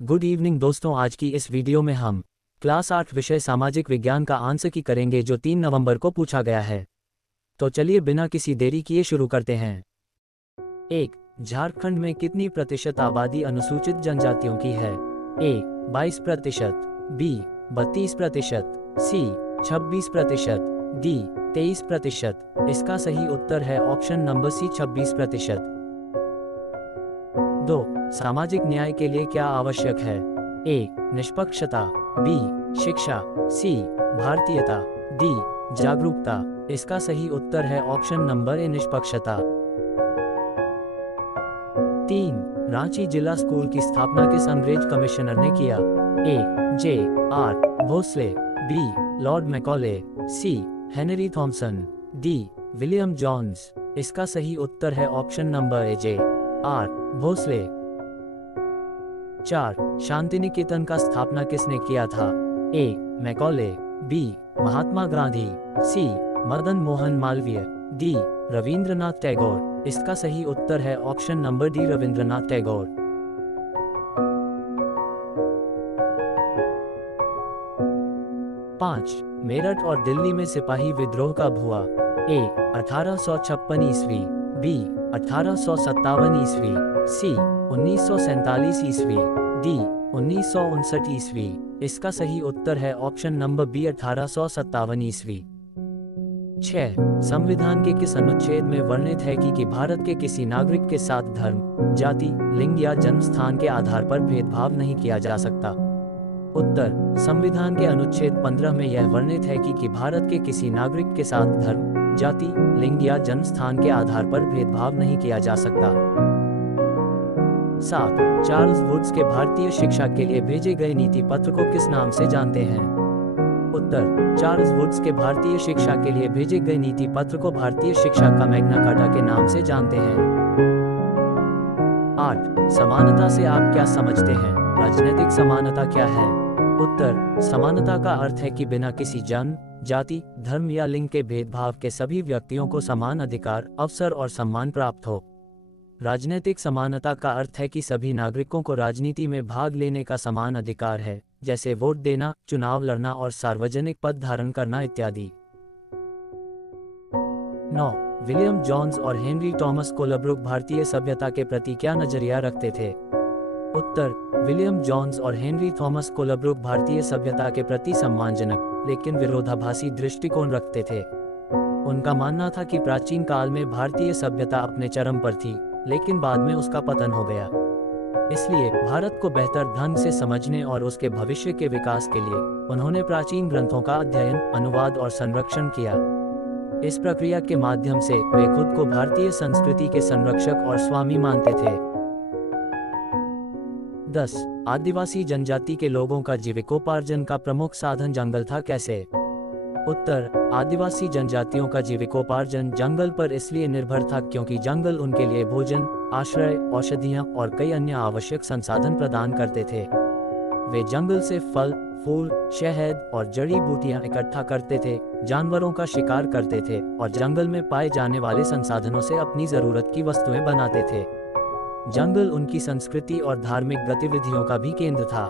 Good evening दोस्तों, आज की इस वीडियो में हम क्लास 8 विषय सामाजिक विज्ञान का आंसर की करेंगे जो 3 नवंबर को पूछा गया है। तो चलिए बिना किसी देरी किए शुरू करते हैं। 1. झारखंड में कितनी प्रतिशत आबादी अनुसूचित जनजातियों की है? ए 22%, बी 32%, सी 26%, डी 23%। इसका सही उत्तर है ऑप्शन नंबर सी 26%। 2. सामाजिक न्याय के लिए क्या आवश्यक है? ए निष्पक्षता, बी शिक्षा, सी भारतीयता, डी जागरूकता। इसका सही उत्तर है ऑप्शन नंबर ए निष्पक्षता। 3. रांची जिला स्कूल की स्थापना किस अंग्रेज कमिश्नर ने किया? A J R Bhosale, B lord Macaulay, C Henry Thomson, D William Jones. इसका सही उत्तर है option number A J R Bhosale. 4. Shantiniketan का स्थापना किसने किया था? A Macaulay, B Mahatma Gandhi, C Madan Mohan Malaviya, D Rabindranath Tagore. इसका सही उत्तर है option number D Rabindranath Tagore. 5. Meerut और दिल्ली में सिपाही विद्रोह कब हुआ? ए 1856 ईस्वी, बी 1857 ईस्वी, सी 1947 ईस्वी, डी 1959 ईस्वी। इसका सही उत्तर है ऑप्शन नंबर बी 1857 ईस्वी। 6. संविधान के किस अनुच्छेद में वर्णित है कि भारत के किसी नागरिक के साथ धर्म, जाति, लिंग या जन्म स्थान के आधार पर भेदभाव नहीं किया जा सकता? उत्तर: संविधान के अनुच्छेद 15 में यह वर्णित है कि भारत के किसी नागरिक के साथ धर्म, जाति, लिंग या जन्म स्थान के आधार पर भेदभाव नहीं किया जा सकता। 7. चार्ल्स वुड्स के भारतीय शिक्षा के लिए भेजे गए नीति पत्र को किस नाम से जानते हैं? उत्तर: चार्ल्स वुड्स के भारतीय शिक्षा के लिए भेजे गए नीति पत्र को भारतीय शिक्षा का मैग्ना कार्टा के नाम से जानते हैं। 8. समानता से आप क्या समझते हैं? राजनीतिक समानता क्या है? उत्तर: समानता का अर्थ है कि बिना किसी जन्म, जाति, धर्म या लिंग के भेदभाव के सभी व्यक्तियों को समान अधिकार, अवसर और सम्मान प्राप्त हो। राजनीतिक समानता का अर्थ है कि सभी नागरिकों को राजनीति में भाग लेने का समान अधिकार है, जैसे वोट देना, चुनाव लड़ना और सार्वजनिक पद धारण करना इत्यादि। 9. विलियम जोन्स और हेनरी थॉमस कोलब्रुक भारतीय सभ्यता के प्रति क्या नजरिया रखते थे? उत्तर: विलियम जोन्स और हेनरी थॉमस कोलब्रुक भारतीय सभ्यता के प्रति सम्मानजनक लेकिन विरोधाभासी दृष्टिकोण रखते थे। उनका मानना था कि प्राचीन काल में भारतीय सभ्यता अपने चरम पर थी, लेकिन बाद में उसका पतन हो गया। इसलिए भारत को बेहतर ढंग से समझने और उसके भविष्य के विकास के लिए उन्होंने प्राचीन ग्रंथों का अध्ययन, अनुवाद और संरक्षण किया। इस प्रक्रिया के माध्यम से वे खुद को भारतीय संस्कृति के संरक्षक और स्वामी मानते थे। 10. आदिवासी जनजाति के लोगों का जीविकोपार्जन का प्रमुख साधन जंगल था, कैसे? उत्तर: आदिवासी जनजातियों का जीविकोपार्जन जंगल पर इसलिए निर्भर था क्योंकि जंगल उनके लिए भोजन, आश्रय, औषधियां और कई अन्य आवश्यक संसाधन प्रदान करते थे। वे जंगल से फल, फूल, शहद और जड़ी बूटियां इकट्ठा करते थे, जानवरों का शिकार करते थे और जंगल में पाए जाने वाले संसाधनों से अपनी जरूरत की वस्तुएं बनाते थे। जंगल उनकी संस्कृति और धार्मिक गतिविधियों का भी केंद्र था।